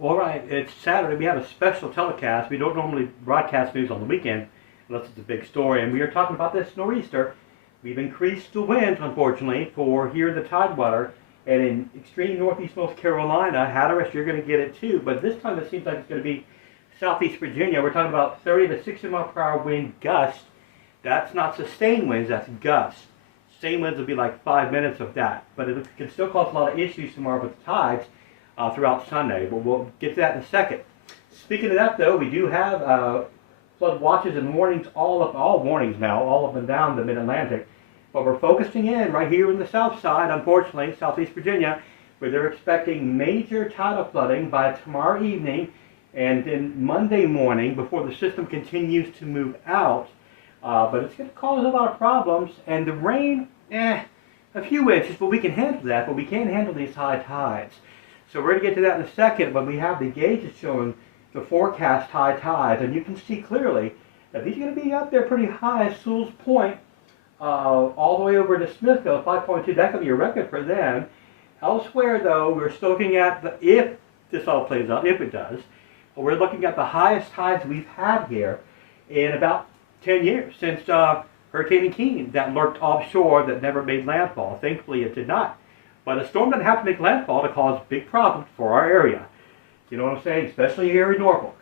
All right, it's Saturday. We have a special telecast. We don't normally broadcast news on the weekend unless it's a big story. And we are talking about this Noreaster. We've increased the winds, unfortunately, for here in the Tidewater. And in extreme northeast North Carolina, Hatteras, you're going to get it too. But this time it seems like it's going to be southeast Virginia. We're talking about 30 to 60 mile per hour wind gusts. That's not sustained winds, that's gusts. Sustained winds will be like 5 minutes of that. But it can still cause a lot of issues tomorrow with the tides. Throughout Sunday, but we'll get to that in a second. Speaking of that, though, we do have flood watches and warnings all warnings now, all up and down the Mid-Atlantic. But we're focusing in right here in the south side, unfortunately, southeast Virginia, where they're expecting major tidal flooding by tomorrow evening and then Monday morning before the system continues to move out. But it's going to cause a lot of problems, and the rain, a few inches, but we can handle that, but we can't handle these high tides. So we're going to get to that in a second, but we have the gauges showing the forecast high tides, and you can see clearly that these are going to be up there pretty high. Sewell's Point, all the way over to Smithville, 5.2. That could be a record for them. Elsewhere, though, we're still looking at if this all plays out, if it does, we're looking at the highest tides we've had here in about 10 years since Hurricane Keene that lurked offshore that never made landfall. Thankfully, it did not. But a storm doesn't have to make landfall to cause big problems for our area. You know what I'm saying? Especially here in Norfolk.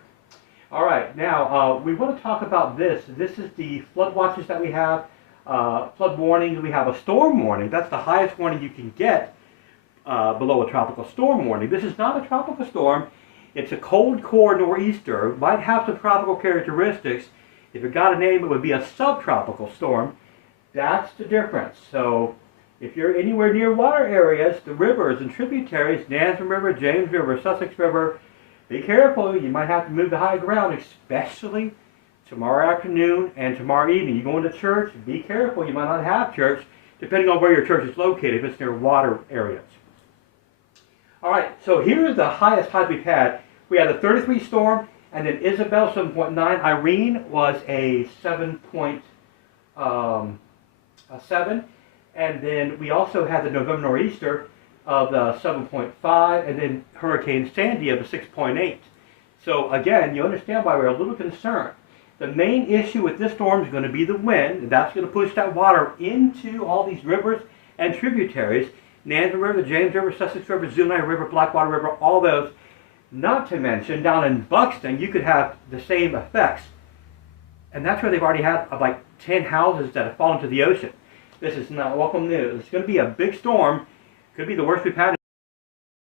All right, now we want to talk about this. This is the flood watches that we have, flood warnings. We have a storm warning. That's the highest warning you can get below a tropical storm warning. This is not a tropical storm. It's a cold core nor'easter. It might have some tropical characteristics. If it got a name, it would be a subtropical storm. That's the difference. So if you're anywhere near water areas, the rivers and tributaries, Nansemond River, James River, Sussex River, be careful. You might have to move to high ground, especially tomorrow afternoon and tomorrow evening. You go into church, be careful. You might not have church, depending on where your church is located, if it's near water areas. All right, so here's the highest tide we've had. We had a 33 storm, and then Isabel 7.9. Irene was a 7.7. And then we also had the November nor'easter of the 7.5, and then Hurricane Sandy of the 6.8. So again, you understand why we're a little concerned. The main issue with this storm is going to be the wind. That's going to push that water into all these rivers and tributaries. Nansemond River, James River, Sussex River, Zuni River, Blackwater River, all those. Not to mention, down in Buxton, you could have the same effects. And that's where they've already had like 10 houses that have fallen to the ocean. This is not welcome news. It's going to be a big storm. Could be the worst we've had.